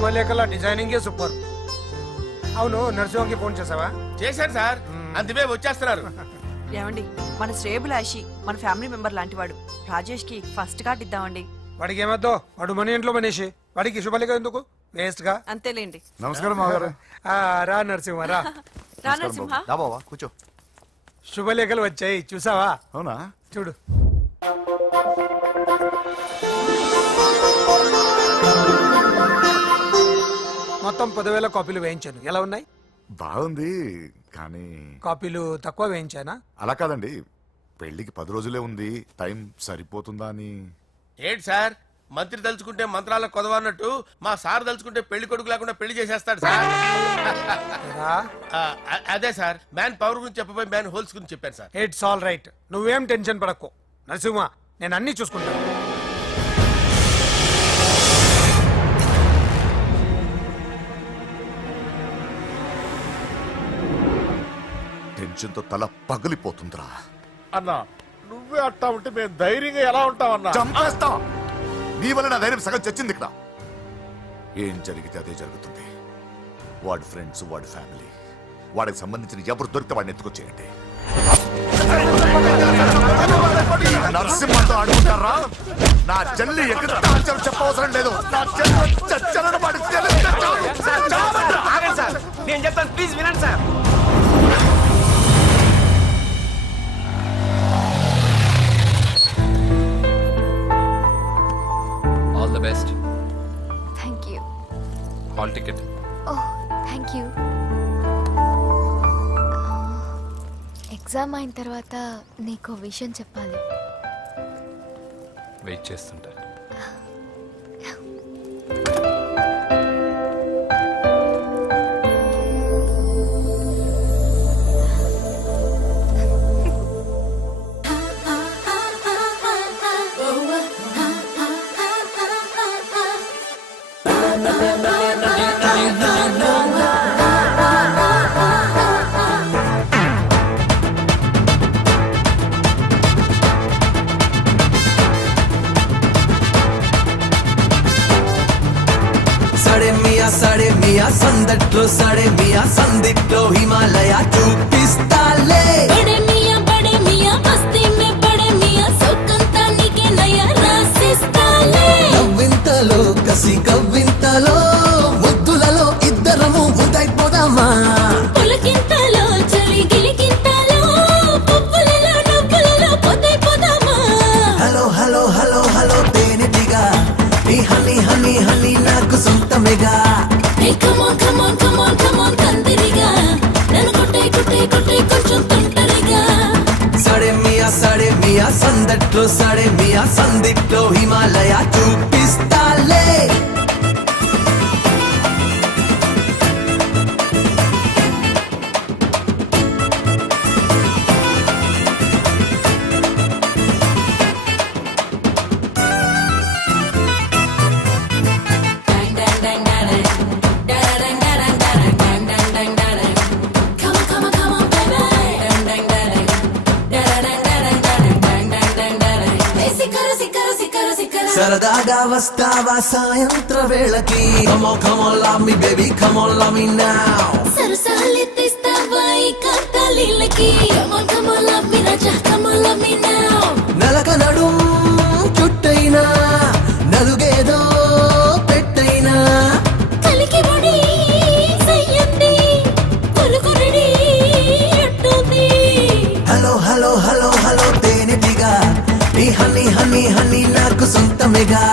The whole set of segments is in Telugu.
శుభలేఖల డిజైనింగ్ సూపర్. అవును, నరసింహకి ఫోన్ చేసావా? చేశాను సార్, అందుకే వచ్చేస్తున్నారు. ఏమండి, మన శ్రేయబులాషి మన ఫ్యామిలీ మెంబర్ లాంటి వాడు. రాజేష్ కి ఫస్ట్ కార్డ్ ఇద్దామండి. వాడికి ఏమద్దో, వాడు మన ఇంట్లో మనిషి, వాడికి శుభలేఖ ఎందుకు వేస్ట్ గా. అంతేలేండి. నమస్కారం మామగారు. రా నరసింహ రా. రా నరసింహ. రా బావా కూర్చో. శుభలేఖలు వచ్చాయి చూసావా? అవునా? చూడు. మొత్తం 10,000 కాపీలు వేయించాను. ఎలా ఉన్నాయి? బాగుంది, కానీ కాపీలు తక్కువ వేయించానా? అలా కాదండి, పెళ్లికి 10 రోజులే ఉంది, టైం సరిపోతుందా అని. ఏంటి సార్, మంత్రి తలుచుకుంటే మంత్రాలకు కొదవన్నట్టు మా సార్ తలుచుకుంటే పెళ్లి కొడుకు లేకుండా పెళ్లి చేసేస్తాడు సార్. రా. అదే సార్, మ్యాన్ పవర్ గురించి చెప్పబోయి మ్యాన్ హోల్స్ గురించి చెప్పాను సార్. ఇట్స్ ఆల్ రైట్, నువ్వేం టెన్షన్ పడకు నరసింహ, నేను అన్ని చూసుకుంటాను. టెన్షన్ తో తల పగిలిపోతుందిరా. అన్నా నువ్వే అట్టా ఉంటే మేము ధైర్యంగా ఎలా ఉంటామన్నా? చంపేస్తా. నీ వల్ల నా ధైర్యం సగం చచ్చింది ఇక్కడ. ఏం జరిగితే అదే జరుగుతుంది. వాడి ఫ్రెండ్స్, వాడి ఫ్యామిలీ, వాడికి సంబంధించిన ఎవరు దొరికితే వాడిని ఎత్తుకొచ్చేయండి. నరసింహతో ఆడుకుంటారా? నా చెల్లి ఎక్కడ చెప్పవసరం లేదు. నా చెల్లి చచ్చలను వాడి నేను చెప్తాను, ప్లీజ్ వినండి sir. All the best. Thank you. Hall ticket. Oh, thank you. Exam అయిన తర్వాత నీకు విషయం చెప్పాలి. వెయిట్ చేస్తుంటా. సాడే మియా సందట్లో సాడే మియా సందిట్లో హిమాలయ చూపిస్తాలే. బడే మియా మస్తీ మే బడే మియా సోకంతా నీకే నయా రాసిస్తాలే. నవ్వింతలో కసి కవ్వింతలో ముద్దులలో ఇద్దరము ముదైపోదామా. పులకింతలో చలి గిలికింతలో పువ్వులలో నవ్వులలో పొదైపోదామా. హలో హలో హలో హలో తేనెటిగా ఈ హనీ హనీ హనీ నాకు సొంతమేగా. Come on, come on, come on, come on, కందిరిగా నన్ను కొట్టే కొట్టే కొట్టే కొంచెం తొంటరిగా. సాడే మియా సందట్లో సాడే మియా సందిట్లో హిమాలయ చూపిస్తాలే. సరదాగా వస్తావా సాయంత్ర వేళకి. Come on, come on, love me baby, come on, love me now. సరసాలెత్తిస్తావా ఈ కథలిళ్ళకి. Come on, come on, love me Raja, come on, love me now. నలక నడుం చుట్టైనా నలుగేదో పెట్టైనా కలికి ముడి సయ్యంది కొలుకురడి అట్టుంది. హలో హలో హలో హలో తేనెటిగా ఈ హనీ హనీ హనీ నాకు సొంతమేగా.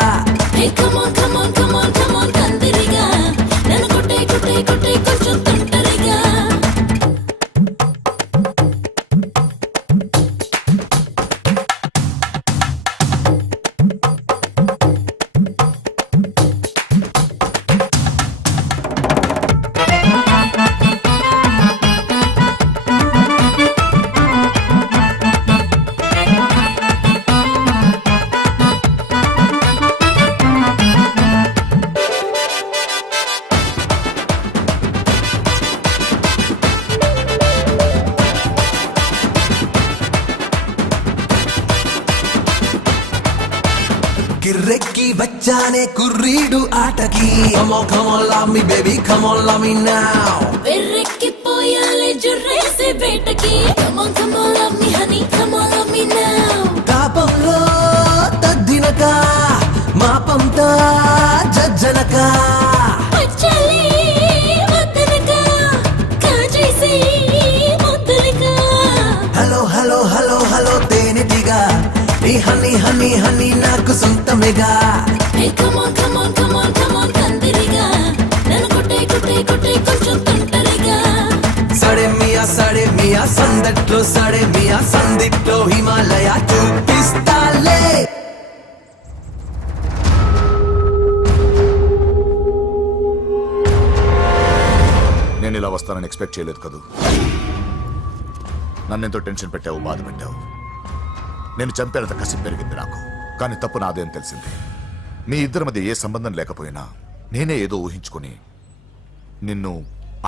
Come on, come on, come on, come on, కందిరిగా నన్ను కొట్టే కొట్టే కొట్టే కొంచెం తొంటరిగా. కుర్రీడు ఆటకి Come on, come on, love me baby, come on, love me now. వెర్రెక్కిపోయాలి జుర్రేసే వేటకి Come on, come on, love me honey, come on, love me now. తాపంలో తద్దినక మాపంతా జజ్జనక వచ్చాలి వద్దనక కాజేసి ముద్దనక హలో హలో హలో హలో తేనెటిగా నీ హనీ హనీ హనీ నాకు సొంతమేగా Hey, come on, come on, come on, come on, కందిరిగా నన్ను కొట్టే కొట్టే కొట్టే కొంచెం తొంటరిగా సడే మియా సందట్లో సడే మియా సందిట్లో హిమాలయ చూపిస్తాలే నేను ఇలా వస్తానని ఎక్స్పెక్ట్ చేయలేదు కదూ. నన్నెంతో టెన్షన్ పెట్టావు, బాధ పెట్టావు. నేను చంపేంత కసి పెరిగింది నాకు. కానీ తప్పు నాదేం తెలిసింది. మీ ఇద్దరి మధ్య ఏ సంబంధం లేకపోయినా నేనే ఏదో ఊహించుకొని నిన్ను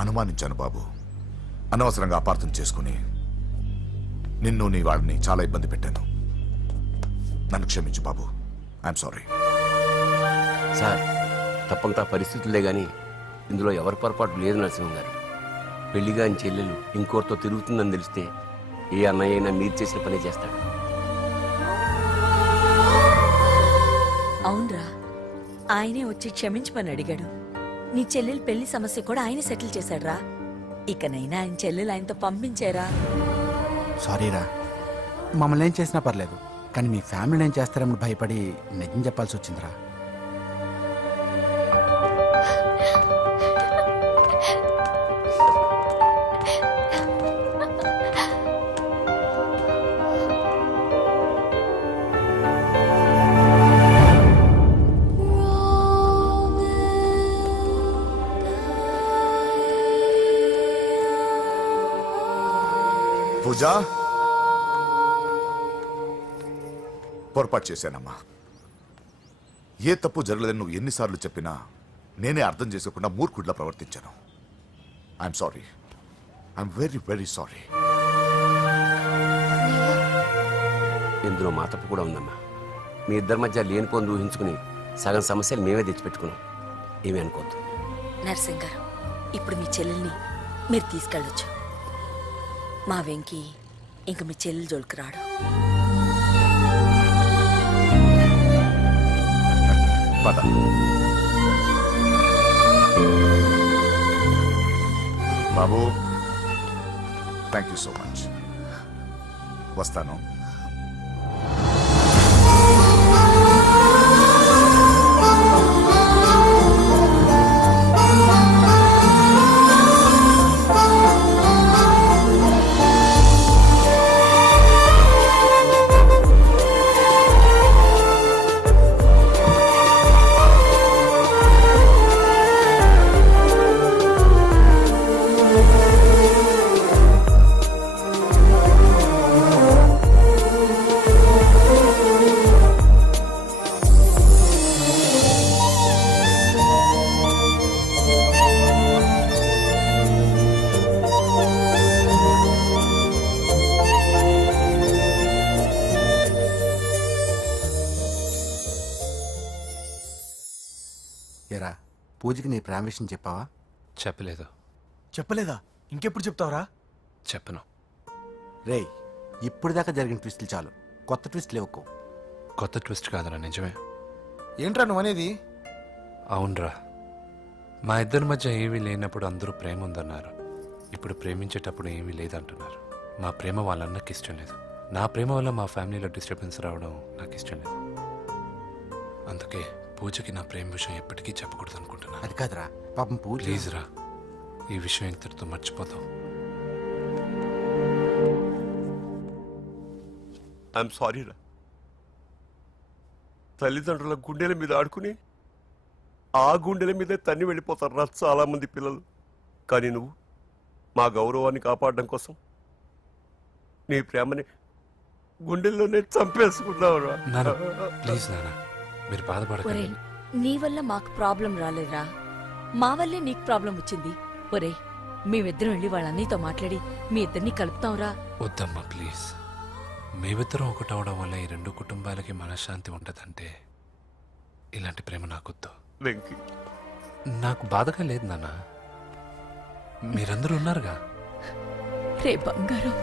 అనుమానించాను బాబు. అనవసరంగా అపార్థం చేసుకుని నిన్ను నీ వాళ్ళని చాలా ఇబ్బంది పెట్టాను. నన్ను క్షమించు బాబు. I'm sorry. సార్ తప్పంతా పరిస్థితులే గాని ఇందులో ఎవరి పొరపాటు లేదు నరసింహం గారు. పెళ్లిగా ఆయన చెల్లెలు ఇంకోరితో తిరుగుతుందని తెలిస్తే ఏ అన్నయ్య అయినా మీరు చేసిన పనే చేస్తాడు. అవునరా, ఆయనే వచ్చి క్షమించమని అడిగాడు. నీ చెల్లెలు పెళ్లి సమస్య కూడా ఆయన సెటిల్ చేశాడ్రా. ఇకనైనా ఆయన చెల్లెలు ఆయనతో పంపించారా? సారీరా, మమ్మల్ని ఏం చేసినా పర్లేదు, కానీ మీ ఫ్యామిలీని ఏం చేస్తారని భయపడి నిజం చెప్పాల్సి వచ్చిందిరా. పూజా, పొరపాటు చేశానమ్మా. ఏ తప్పు జరగలేదని నువ్వు ఎన్నిసార్లు చెప్పినా నేనే అర్థం చేసుకోకుండా మూర్ఖుడిలా ప్రవర్తించాను. I'm sorry. I'm very very sorry. ఇందులో మా తప్పు కూడా ఉందమ్మా. మీ ఇద్దరి మధ్య లేనిపోని ఊహించుకుని సగం సమస్యలు మేమే తెచ్చిపెట్టుకున్నాం. ఏమీ అనుకోవద్దు. నర్సింగ్ గారు, ఇప్పుడు మీ చెల్లెల్ని మీరు తీసుకెళ్ళొచ్చు. మా వెంకీ ఇంక మీ చెల్లెలు జోలికి రాడు. పద. బాబు, థ్యాంక్ యూ సో మచ్. వస్తాను. ఏరా, పూజకి నీ ప్రేమ విషయం చెప్పావా? చెప్పలేదు. చెప్పలేదా? ఇంకెప్పుడు చెప్తావురా? చెప్పను. రేయ్, ఇప్పుడు దాకా జరిగిన ట్విస్టులు చాలు, కొత్త ట్విస్ట్ లేవుకో. కొత్త ట్విస్ట్ కాదురా, నిజమే. ఏంట్రా నువ్వు అనేది? అవునరా, మా ఇద్దరి మధ్య ఏమీ లేనప్పుడు అందరూ ప్రేమ ఉందన్నారు. ఇప్పుడు ప్రేమించేటప్పుడు ఏమీ లేదంటున్నారు. మా ప్రేమ వాళ్ళన్నకి ఇష్టం లేదు. నా ప్రేమ వల్ల మా ఫ్యామిలీలో డిస్టర్బెన్స్ రావడం నాకు ఇష్టం లేదు. అందుకే పూజకి నా ప్రేమ విషయం ఎప్పటికీ చెప్పకూడదు అనుకుంటున్నా. అది కాదురా, పాపం పూజ. ప్లీజ్ రా, ఈ విషయం ఇంతటితో మర్చిపోతాం. ఐఎమ్ సారీ రా. తల్లిదండ్రుల గుండెల మీద ఆడుకుని ఆ గుండెల మీదే తన్ని వెళ్ళిపోతారు రా చాలా మంది పిల్లలు. కానీ నువ్వు మా గౌరవాన్ని కాపాడడం కోసం నీ ప్రేమని గుండెల్లోనే చంపేసుకున్నావురా. నాన్న, ప్లీజ్ నాన్న, మీరు బాధపడకండి. ఒరేయ్, నీ వల్ల మాకు ప్రాబ్లం రాలేదురా, మా వల్లే నీకు ప్రాబ్లం వచ్చింది. ఒరేయ్, మేమిద్దరం వెళ్ళి వాళ్ళ అన్నయ్యతో మాట్లాడి మీ ఇద్దరిని కలుపుతాంరా. వద్దమ్మా, ప్లీజ్. మేమిద్దరం ఒకటవడం వల్ల ఈ రెండు కుటుంబాలకి మనశ్శాంతి ఉండదంటే ఇలాంటి ప్రేమ నాకొద్దు. వెంకీ, నాకు బాధగా లేదు నాన్న. మీరందరూ ఉన్నారుగా. రే బంగారం,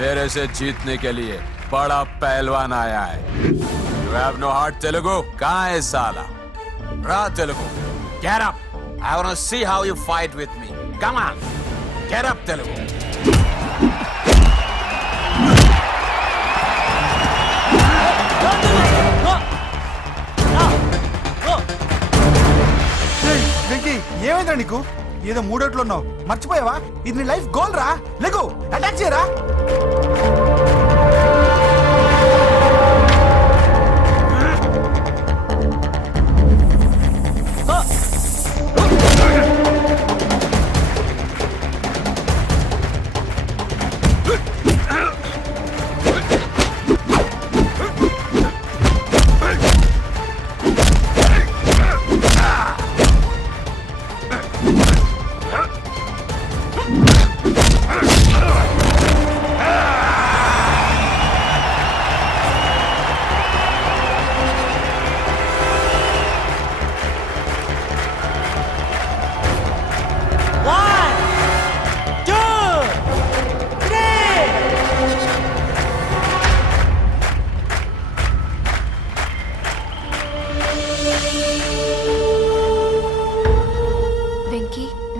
मेरे से जीतने के लिए बड़ा पहलवान आया है. You have no heart, Telugu? कहाँ है साला? Ra Telugu. Get up. I wanna see how you fight with me. Come on. Get up, Telugu. Venky ఏమైందా నీకు? ఏదో మూడోట్లో ఉన్నావు, మర్చిపోయావా? ఇది నీ లైఫ్ గోల్ రా. లేకు, అటాక్ చేయరా.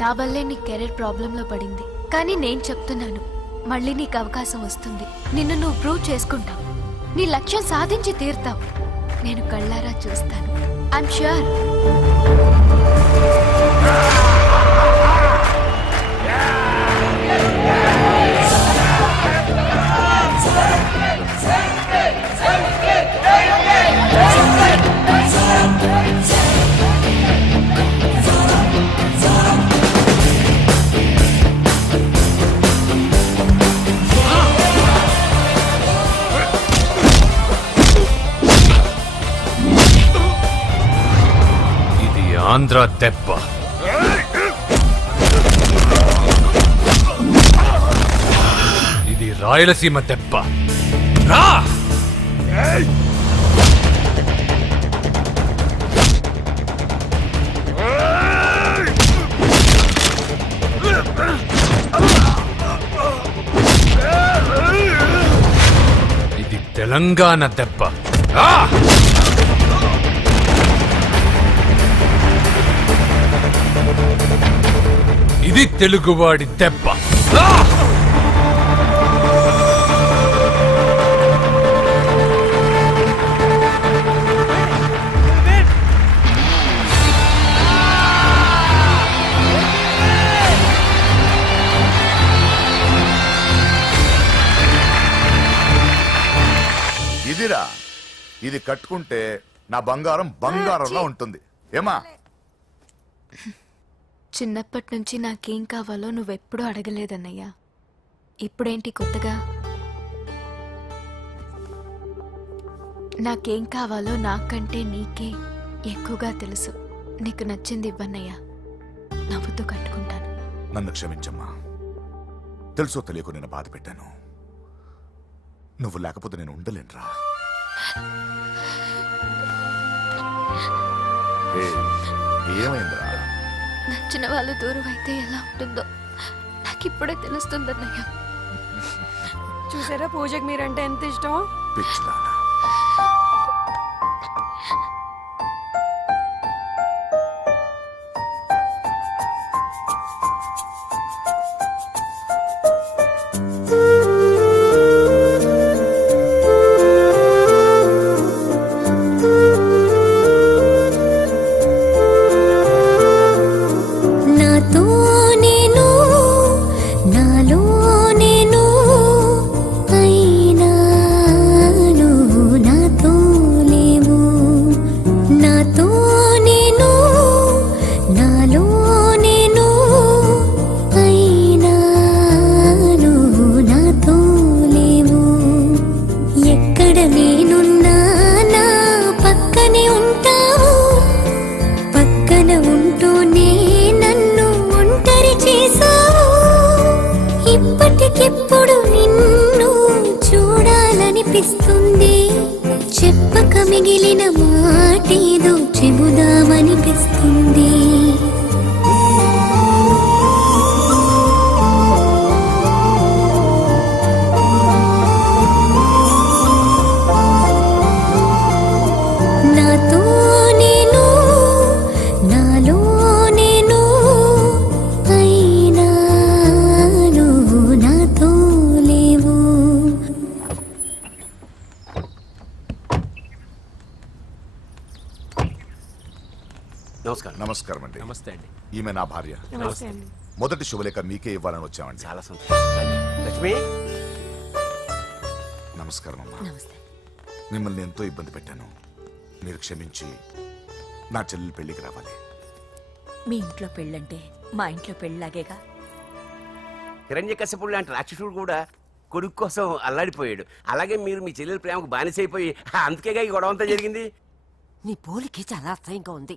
నా వల్లే నీ కెరీర్ ప్రాబ్లంలో పడింది. కానీ నేను చెప్తున్నాను, మళ్ళీ నీకు అవకాశం వస్తుంది. నిన్ను నువ్వు ప్రూవ్ చేసుకుంటావు. నీ లక్ష్యం సాధించి తీరుతావు. నేను కళ్ళారా చూస్తాను. I'm sure. ఆంధ్ర దెబ్బ. ఇది రాయలసీమ దెబ్బ. రా! ఇది తెలంగాణ దెబ్బ. రా! ఇది తెలుగువాడి దెబ్బ. ఇదిరా, ఇది కట్టుకుంటే నా బంగారం బంగారంలో ఉంటుంది. ఏమా? చిన్నప్పటి నుంచి నాకేం కావాలో నువ్వెప్పుడూ అడగలేదన్నయ్యా. ఇప్పుడేంటి కొత్తగా? నాకేం కావాలో నాకంటే నీకే ఎక్కువగా తెలుసు. నీకు నచ్చింది ఇవ్వన్నయ్యా, నవ్వుతూ కట్టుకుంటాను. నన్ను క్షమించమ్మా. తెలుసో తెలియకు నేను బాధ పెట్టాను. నువ్వు లేకపోతే నేను ఉండలేనురా. ఏమైందిరా? నచ్చిన వాళ్ళు దూరం అయితే ఎలా ఉంటుందో నాకు ఇప్పుడే తెలుస్తుందన్నయ్య. చూసారా పూజకి మీరంటే ఎంత ఇష్టమో. పిచ్చిదానా. నమస్కారం అండి. నమస్తే అండి. ఈమె నా భార్య. మొదటి శుభలేఖ మీకే ఇవ్వాలని వచ్చామండి. చాలా సంతోషం. లక్ష్మి నమస్కారం అమ్మా. నమస్తే. మిమ్మల్ని ఎంతో ఇబ్బంది పెట్టాను. మీరు క్షమించి నా చెల్లెలి పెళ్లికి రావాలి. మీ ఇంట్లో పెళ్ళంటే మా ఇంట్లో పెళ్ళలాగేగా. హిరణ్యకశిపుడు లాంటి రాక్షసుడు కూడా కొడుకు కోసం అల్లాడిపోయాడు. అలాగే మీరు మీ చెల్లెల ప్రేమకు బానిసైపోయి అందుకేగా ఈ గొడవ అంతా జరిగింది. నీ పోలికి చాలా అసహ్యంగా ఉంది.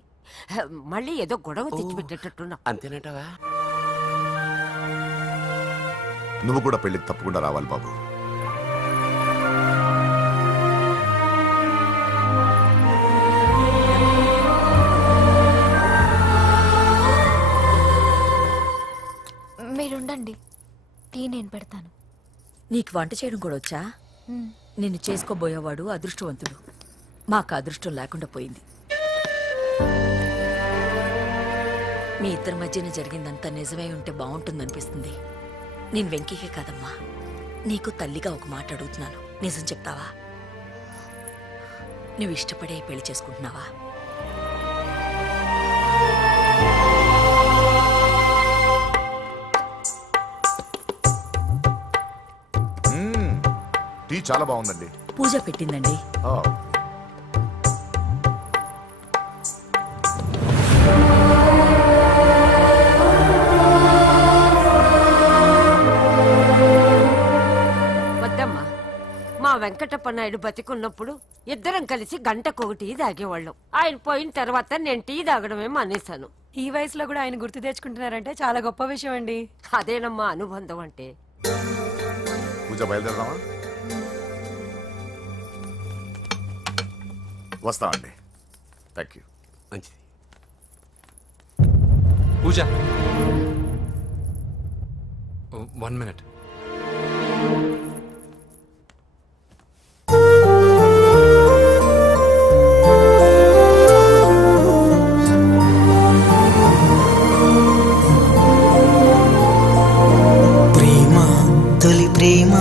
మళ్ళీ ఏదో గొడవ తెచ్చిపెట్టేటట్టున్నా. అంతేనంటావా? నువ్వు కూడా పెళ్లికి తప్పకుండా రావాలి బాబు. మీరుండండి, టీ నేను పెడతాను. నీకు వంట చేయడం కూడా వచ్చా? నిన్ను చేసుకోబోయేవాడు అదృష్టవంతుడు. మాకు అదృష్టం లేకుండా పోయింది. మీ ఇద్దరి మధ్యన జరిగిందంతా నిజమై ఉంటే బాగుంటుందనిపిస్తుంది. నేను వెంకీకే కాదమ్మా, నీకు తల్లిగా ఒక మాట అడుగుతున్నాను. నిజం చెప్తావా? నువ్వు ఇష్టపడే పెళ్లి చేసుకుంటున్నావా? టీ చాలా బాగుందండి. పూజ పెట్టిందండి. వద్దమ్మా, మా వెంకటప్ప నాయుడు బతికున్నప్పుడు ఇద్దరం కలిసి గంటకొక టీ తాగేవాళ్ళం. ఆయన పోయిన తర్వాత నేను టీ తాగడమే మానేశాను. ఈ వయసులో కూడా ఆయన గుర్తు తెచ్చుకుంటున్నారంటే చాలా గొప్ప విషయం అండి. అదేనమ్మా అనుబంధం అంటే. పూజ బయలుదేరదామా? వస్తామండి. Thank you. మంచిది. పూజ 1 minute. ప్రేమ తొలి ప్రేమ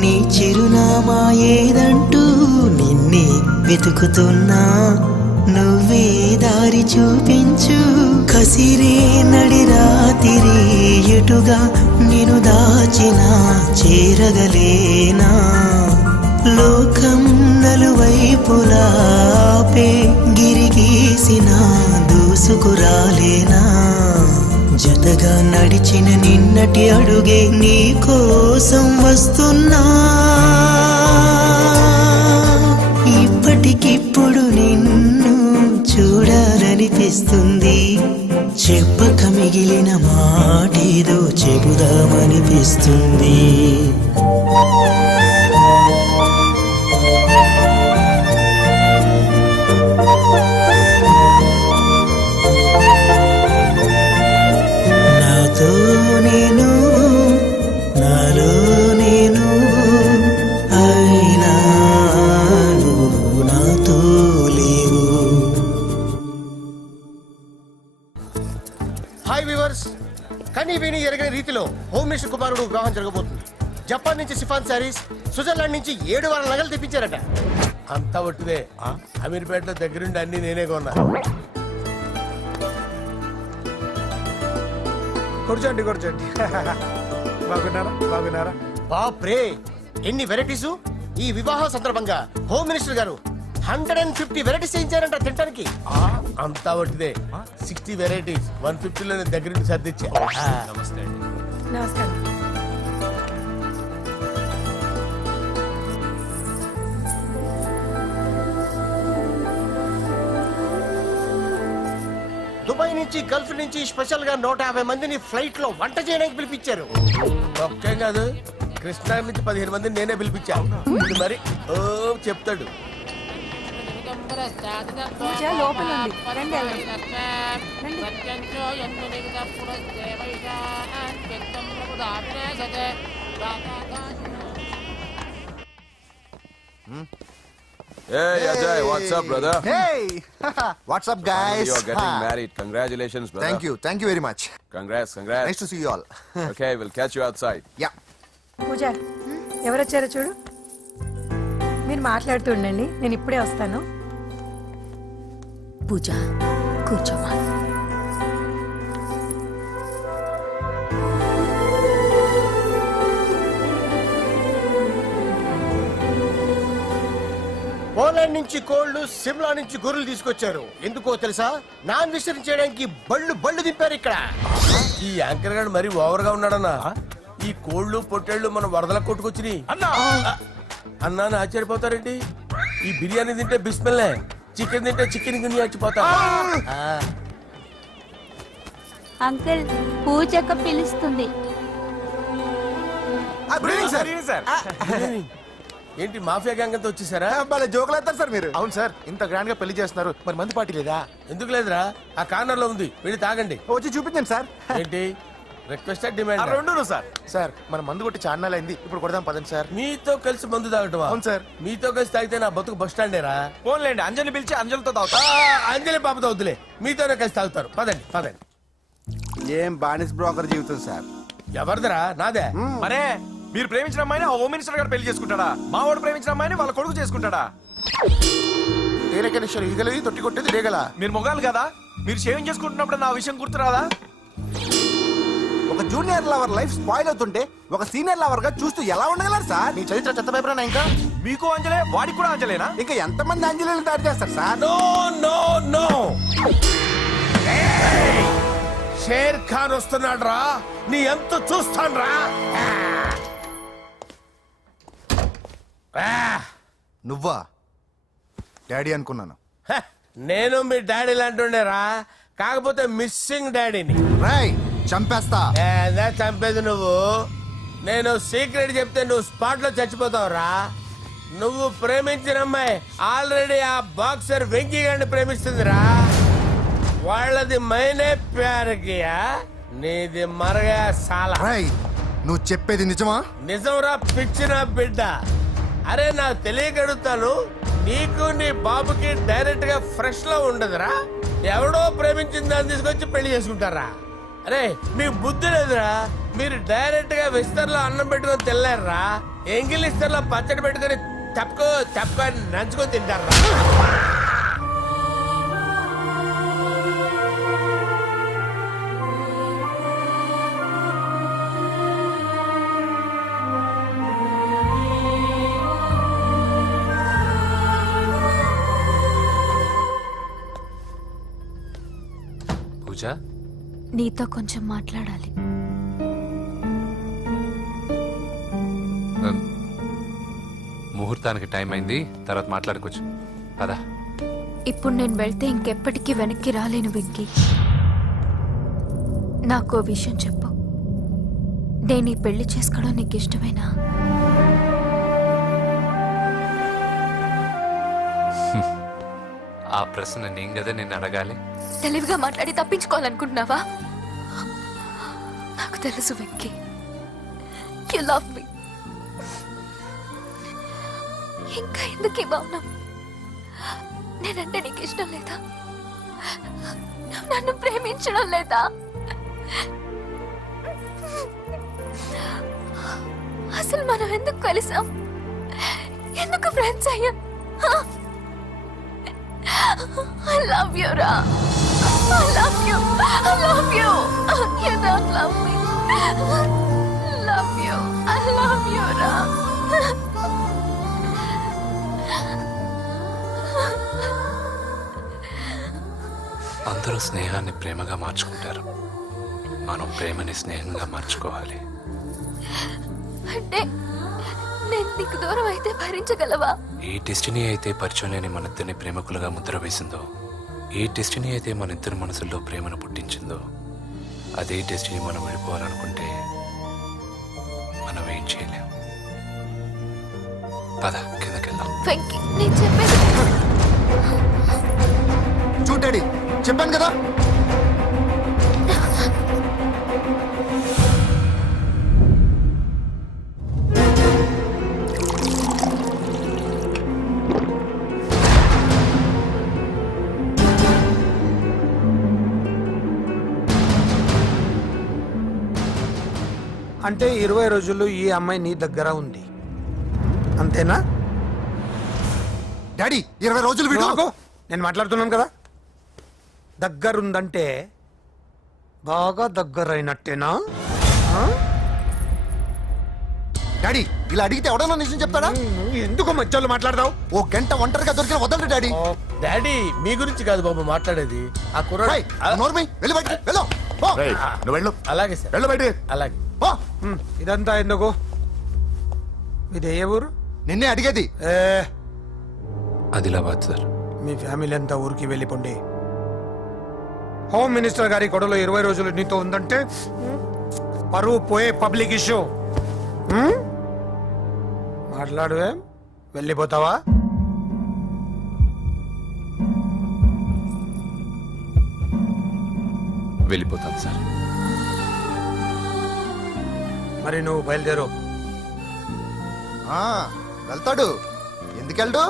నీ చిరునామా ఏదంటూ నిన్నే వెతుకుతున్నా, నువ్వే దారి చూపించు. కసిరే నడి రాతిరి ఎటుగా నేను దాచినా చేరగలేనా? లోకం నలువైపులాపే గిరిగీసిన దూసుకురాలేనా? జతగా నడిచిన నిన్నటి అడుగే నీ కోసం వస్తున్నా. ఇప్పటికిప్పుడు నిన్ను చూడాలనిపిస్తుంది. చెప్పక మిగిలిన మాటేదో చెబుదామనిపిస్తుంది. నాతో నేను నాలో నేను అయినా నువ్వు నాతో లేవు. హాయ్ వ్యూవర్స్, కనీ విని ఎరగని రీతిలో హోమ్ మినిస్టర్ కుమారుడు వివాహం జరగబోతుంది. జపాన్ నుంచి సిఫాన్ శారీస్, స్విట్జర్లాండ్ నుంచి 7 వారాల నగలు తెప్పించారట. అంతా ఒట్టిదే. అమీర్పేటలో దగ్గరుండి అన్ని నేనే కొన్నా. కూర్చోండి కూర్చోండి. బాగున్నారా బాగున్నారా? బాప్రే, ఎన్ని వెరైటీస్! ఈ వివాహ సందర్భంగా హోమ్ మినిస్టర్ గారు 150 వెరైటీస్ చేయించారంట తినడానికి. అంతా ఒట్టిదే. 60 వెరైటీస్ 150లో దగ్గరుండి సర్దిచ్చా. నమస్తే అండి. నమస్కారం. దుబాయ్ నుంచి గల్ఫ్ నుంచి స్పెషల్ గా 150 మందిని ఫ్లైట్ లో వంట చేయడానికి పిలిపించారు. ఒక్కేం కాదు, కృష్ణా నుంచి 15 మందిని నేనే పిలిపించాను. మరి ఓ చెప్తాడు. పూజ లోపల ఉంది. రండి వెళ్దాం. Hey Ajay, what's up, brother? Hey, what's up, guys? You're getting married. Congratulations, brother. Thank you very much. Congrats, congrats. Nice to see you all. Okay, we'll catch you outside. Yeah. పూజ, ఎవరొచ్చారో చూడు. మీరు మాట్లాడుతూ ఉండండి, నేను ఇప్పుడే వస్తాను. పూజ కూర్చోమా. పోలాండ్ నుంచి కోళ్లు, సిమ్లా నుంచి గొర్రెలు తీసుకొచ్చారు. ఎందుకో తెలుసా? నాన్ వెజిటేరియన్ చేయడానికి బళ్ళు దింపారు ఇక్కడ. ఈ యాంకర్ గారు మరి ఓవర్ గా ఉన్నాడన్నా. ఈ కోళ్లు పొట్టేళ్లు మన వరదలకు కొట్టుకొచ్చినాయి అన్నా ఆశ్చర్యపోతారేంటి? ఈ బిర్యానీ తింటే బిస్మిల్లే, చికెన్ తింటే చికెన్ గిన్నె చచ్చిపోతా. అంకుల్ పూజక్క పిలుస్తుంది. ఏంటి మాఫియా గ్యాంగ్ అంతా వచ్చేసారా? జోకులు వేస్తారు సార్ మీరు. అవును సార్, ఇంత గ్రాండ్ గా పెళ్లి చేస్తున్నారు, మరి మంది పార్టీ లేదా? ఎందుకు లేదురా? ఆ కార్నర్ లో ఉంది, వెళ్ళి తాగండి. వచ్చి చూపించండి సార్. ఏంటి రిక్వెస్ట్ డిమాండ్? రెండు సార్. సార్ మన మందు కొట్టి చాన్నాలు అయింది, ఇప్పుడు కొడదాం పదండి సార్. మీతో కలిసి మందు తాగటం? అవును సార్. మీతో కలిసి తాగితే నా బతుకు బస్ స్టాండేరా? ఫోన్లేండి, అంజలి పిలిచి అంజలితో తాగుతా. అంజలి పాపతో వద్దులే, మీతోనే కలిసి తాగుతారు. పదండి పదండి. ఏం బానిస్ బ్రోకర్ జీవితం సార్. ఎవరిదిరా? నాదే. మరే మీరు ప్రేమించిన అమ్మాయిని ఆ హోమ్ మినిస్టర్ గారు పెళ్లి చేసుకుంటాడా? మా వాడు ప్రేమించిన అమ్మాయిని వాళ్ళ కొడుకు చేసుకుంటాడా? ఈగలది తొట్టి కొట్టేది డేగల. మీరు మొగాలు కదా, మీరు షేవింగ్ చేసుకుంటున్నప్పుడు నా విషయం గుర్తురాదా? ఒక జూనియర్ లవర్ లైఫ్ స్పాయిల్ అవుతుంటే ఒక సీనియర్ లవర్ గా చూస్తూ ఎలా ఉండగలరు సార్? మీ చరిత్ర చెత్త పేపరేనా? ఇంకా మీకు అంజలే, వాడికి కూడా అంజలేనా? ఇంకా ఎంతమంది అంజలిని తయారు చేస్తారు sir? No no no, Sher Khan వస్తున్నాడు రా, నీ ఎంత చూస్తాను రా. నువ్వా? డాడీ అనుకున్నాను. నేను మీ డాడీ లాంటి కాకపోతే మిస్సింగ్ డాడీని. రాయ్ చంపేస్తా. చంపేది నువ్వు. నేను సీక్రెట్ చెప్తే నువ్వు స్పాట్ లో చచ్చిపోతావురా. నువ్వు ప్రేమించిన అమ్మాయి ఆల్రెడీ ఆ బాక్సర్ వెంకీ గారిని ప్రేమిస్తుందిరా. వాళ్ళది మైనే ప్యార్ కియా, నీది మరగా సాలా. నువ్వు చెప్పేది నిజమా? నిజంరా పిచ్చిన బిడ్డ. అరే నాకు తెలియగడుగుతాను, నీకు నీ బాబుకి డైరెక్ట్ గా ఫ్రెష్ లో ఉండదురా. ఎవడో ప్రేమించిన దాన్ని తీసుకొచ్చి పెళ్లి చేసుకుంటారా? అరే మీకు బుద్ధి లేదురా. మీరు డైరెక్ట్ గా విస్తర్లో అన్నం పెట్టుకొని తినలేరురా. ఎంగిల్ ఇస్తర్లో పచ్చడి పెట్టుకొని తప్పుకో నంచుకొని తింటారా. పూజ, నీతో కొంచెం మాట్లాడాలి. ముహూర్తానికి టైం అయింది, తర్వాత మాట్లాడుకోవచ్చు. పదా. ఇప్పుడు నేను వెళ్తే ఇంకెప్పటికీ వెనక్కి రాలేను వెంకీ. నాకు ఓ విషయం చెప్పు. నేను ఈ పెళ్లి చేసుకోవడం నీకు ఇష్టమేనా? ఆ ప్రశ్న నేను కదా నిన్ను అడగాలి. తెలివిగా మాట్లాడి తప్పించుకోవాలనుకుంటున్నావా? నాకు తెలుసు వెంకీ, యు లవ్ మీ. ఇంకా ఎందుకు ఈ మౌనం? నేనంటే నీకు ఇష్టం లేదా? నువ్వు నన్ను ప్రేమించడం లేదా? అసలు మనం ఎందుకు కలిసాం? ఎందుకు ఫ్రెండ్స్ అయ్యాం? I love you, Ra. I love you. I love you. You don't love me. Love you. I love you, Ra. అందరూ స్నేహాన్ని ప్రేమగా మార్చుకుంటారు, మనం ప్రేమని స్నేహంగా మార్చుకోవాలి. అంటే నేను నీకు దూరం అయితే భరించగలవా? ఏ డెస్టినీ అయితే పరిచయం లేని మన ఇద్దరిని ప్రేమికులుగా ముద్ర వేసిందో, ఏ డెస్టినీ అయితే మన ఇద్దరి మనసుల్లో ప్రేమను పుట్టించిందో, అదే డెస్టినీ మనం వెళ్ళిపోవాలనుకుంటే మనం ఏం చేయలేం. పద కిందకెళ్దాం. వెంకీ, నేను చెప్పేది చూడండి, చెప్పాను కదా. అంటే 20 రోజుల్లో ఈ అమ్మాయి నీ దగ్గర ఉంది, అంతేనా? డాడీ 20 రోజులు వీడు. నేను మాట్లాడుతున్నాను కదా. దగ్గరుందంటే బాగా దగ్గరైనట్టేనా? డాడీ ఇలా అడిగితే ఎవడన్నా నిజం చెప్తాడా? నువ్వు ఎందుకు మధ్యలో మాట్లాడదావు? ఓ గంట ఒంటరిగా దొరికిన వదలరు డాడీ. డాడీ మీ గురించి కాదు బాబు మాట్లాడేది, ఆ కుర్రాడు. రేయ్, నోర్మి, వెళ్ళి బయటికి వెళ్ళు. పో. రేయ్, నువ్వు వెళ్ళు. అలాగే సార్, వెళ్ళు బయటికి. అలాగే. పో. ఇదంతా ఎందుకు? ఇది ఏ ఊరు? నిన్నే అడిగేది. ఏ ఆదిలాబాద్ సార్. మీ ఫ్యామిలీ అంతా ఊరికి వెళ్ళిపోండి. హోమ్ మినిస్టర్ గారి గొడవలో 20 రోజులు నీతో ఉందంటే పరువు పోయే పబ్లిక్ ఇష్యూ. మాట్లాడువే, వెళ్ళిపోతావా? వెళ్ళిపోతాను సార్. మరి నువ్వు బయలుదేరు. ఆ, వెళ్తాడు. ఎందుకెళ్ళడు?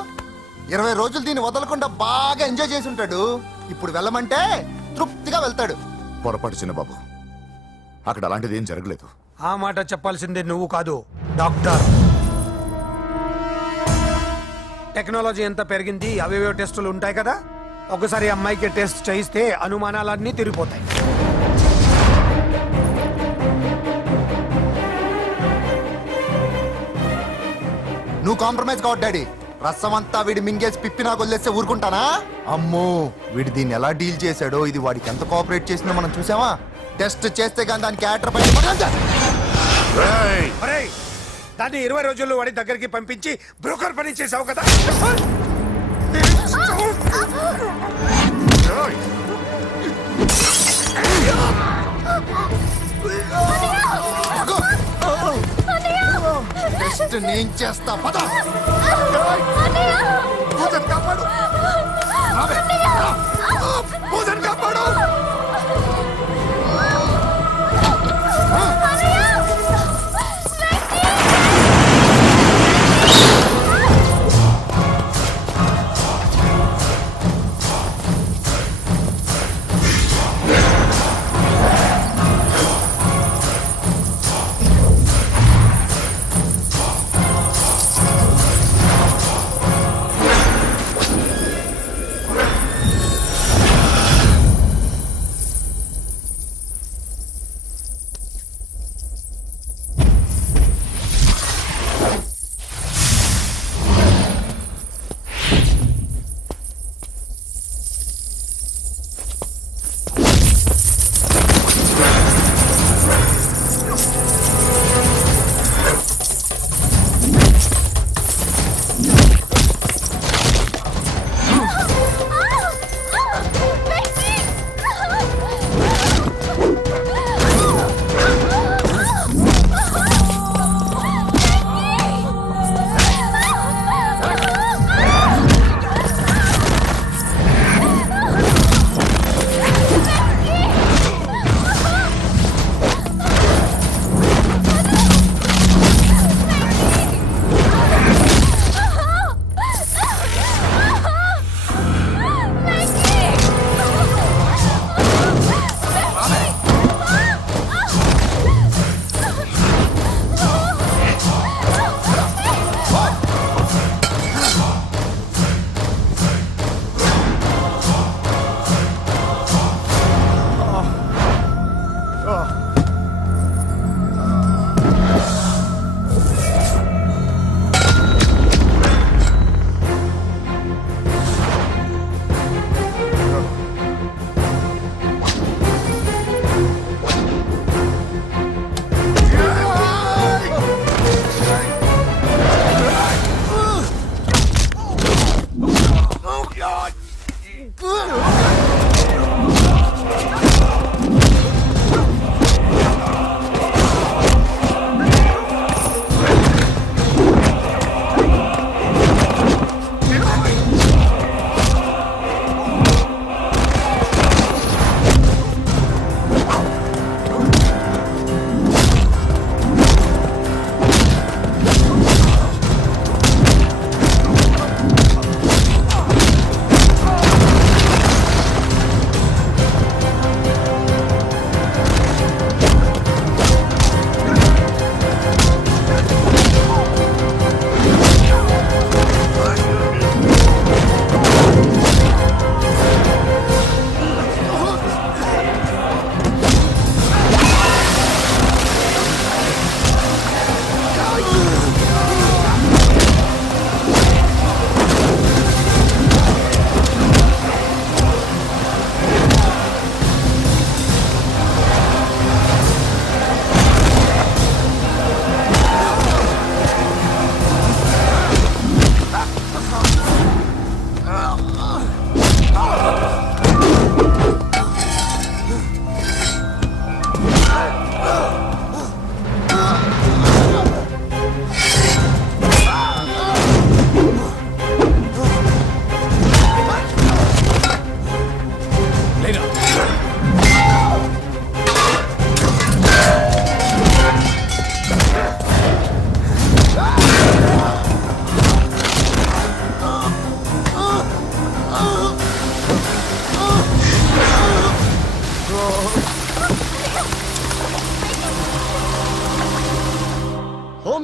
20 రోజులు దీన్ని వదలకుండా బాగా ఎంజాయ్ చేసి ఉంటాడు. ఇప్పుడు వెళ్ళమంటే తృప్తిగా వెళ్తాడు. పొరపాటు చిన్న బాబు, అక్కడ అలాంటిది ఏం జరగలేదు. ఆ మాట చెప్పాల్సిందే నువ్వు కాదు, డాక్టర్. టెక్నాలజీ ఎంత పెరిగింది, అవేవో టెస్టులు ఉంటాయి కదా. ఒకసారి అమ్మాయికి టెస్ట్ చేయిస్తే అనుమానాలన్నీ తిరిగిపోతాయి. నువ్వు కాంప్రమైజ్ కావద్దు డాడీ. రసం అంతా వీడి మింగేసి పిప్పి నాకు వదిలేస్తే ఊరుకుంటానా? అమ్మో, వీడు దీన్ని ఎలా డీల్ చేశాడో, ఇది వాడికి ఎంత కోఆపరేట్ చేసిందో మనం చూసావా? టెస్ట్ చేస్తే కానీ దానికి క్యారెక్టర్ రేయ్, అరే, దాన్ని 20 రోజుల్లో వాడి దగ్గరికి పంపించి బ్రోకర్ పని చేసావు కదా. రేయ్. టెస్ట్ నేను చేస్తా. పద. పూజను కాపాడు. పూజను కాపాడు.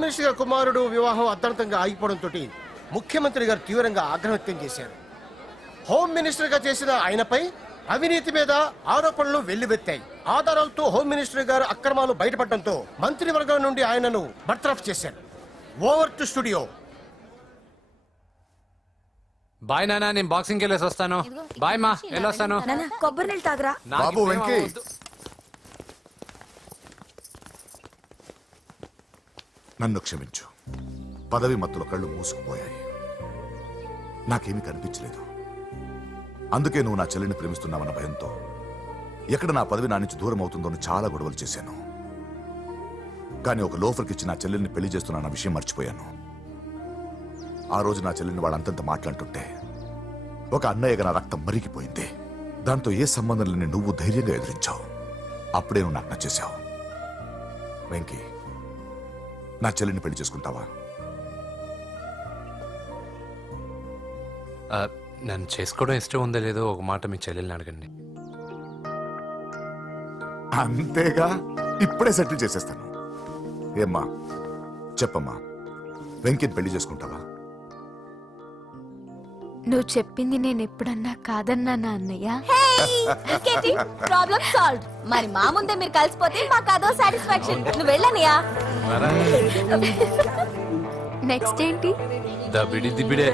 మినిస్టర్ గారి కుమారుడు వివాహం అర్థంతంగా ఆగిపోవడంతో ముఖ్యమంత్రి గారు తీవ్రంగా ఆగ్రహం వ్యక్తం చేశారు. హోమ్ మినిస్టర్ గా చేసిన ఆయనపై అవినీతి మీద ఆరోపణలు వెల్లువెత్తాయి. ఆధారాలతో హోమ్ మినిస్టర్ గారు అక్రమాలు బయటపడడంతో మంత్రివర్గం నుండి ఆయనను బర్తరఫ్ చేశారు. Over to studio. బాయ్ నానా, నేను బాక్సింగ్కి వెళ్ళేసి వస్తాను. బాయ్ మా, వెళ్ళొస్తాను. కొబ్బరి నీళ్ళు తాగరా. బాబు వెంకీ, నన్ను క్షమించు. పదవి మత్తులో కళ్ళు మూసుకుపోయాయి. నాకేమీ కనిపించలేదు. అందుకే నువ్వు నా చెల్లిని ప్రేమిస్తున్నావన్న భయంతో ఎక్కడ నా పదవి నా నుంచి దూరం అవుతుందో అని చాలా గొడవలు చేశాను. కానీ ఒక లోఫర్కి ఇచ్చి నా చెల్లెల్ని పెళ్లి చేస్తున్నా విషయం మర్చిపోయాను. ఆ రోజు నా చెల్లెల్ని వాళ్ళంతంత మాట్లాడుతుంటే ఒక అన్నయ్యగా నా రక్తం మరిగిపోయింది. దాంతో ఏ సంబంధం లేని నువ్వు ధైర్యంగా ఎదిరించావు. అప్పుడే నువ్వు నాకు నచ్చేశావు. వెంకీ, నా చెల్లిని పెళ్లి చేసుకుంటావా? నన్ను చేసుకోవడం ఇష్టం ఉందో లేదో ఒక మాట మీ చెల్లెల్ని అడగండి. అంతేగా, ఇప్పుడే సెటిల్ చేసేస్తాను. ఏమ్మా చెప్పమ్మా, వెంకీని పెళ్లి చేసుకుంటావా? నువ్వు చెప్పింది నేను ఎప్పుడన్నా కాదన్నానా అన్నయ్య? Problem solve. మరి మా ముందే మీరు కలిసిపోతే మాకు అదో సాటిస్ఫాక్షన్. నువ్వు వెళ్ళనియా? నెక్స్ట్ ఏంటి? దబిడి దిబిడే.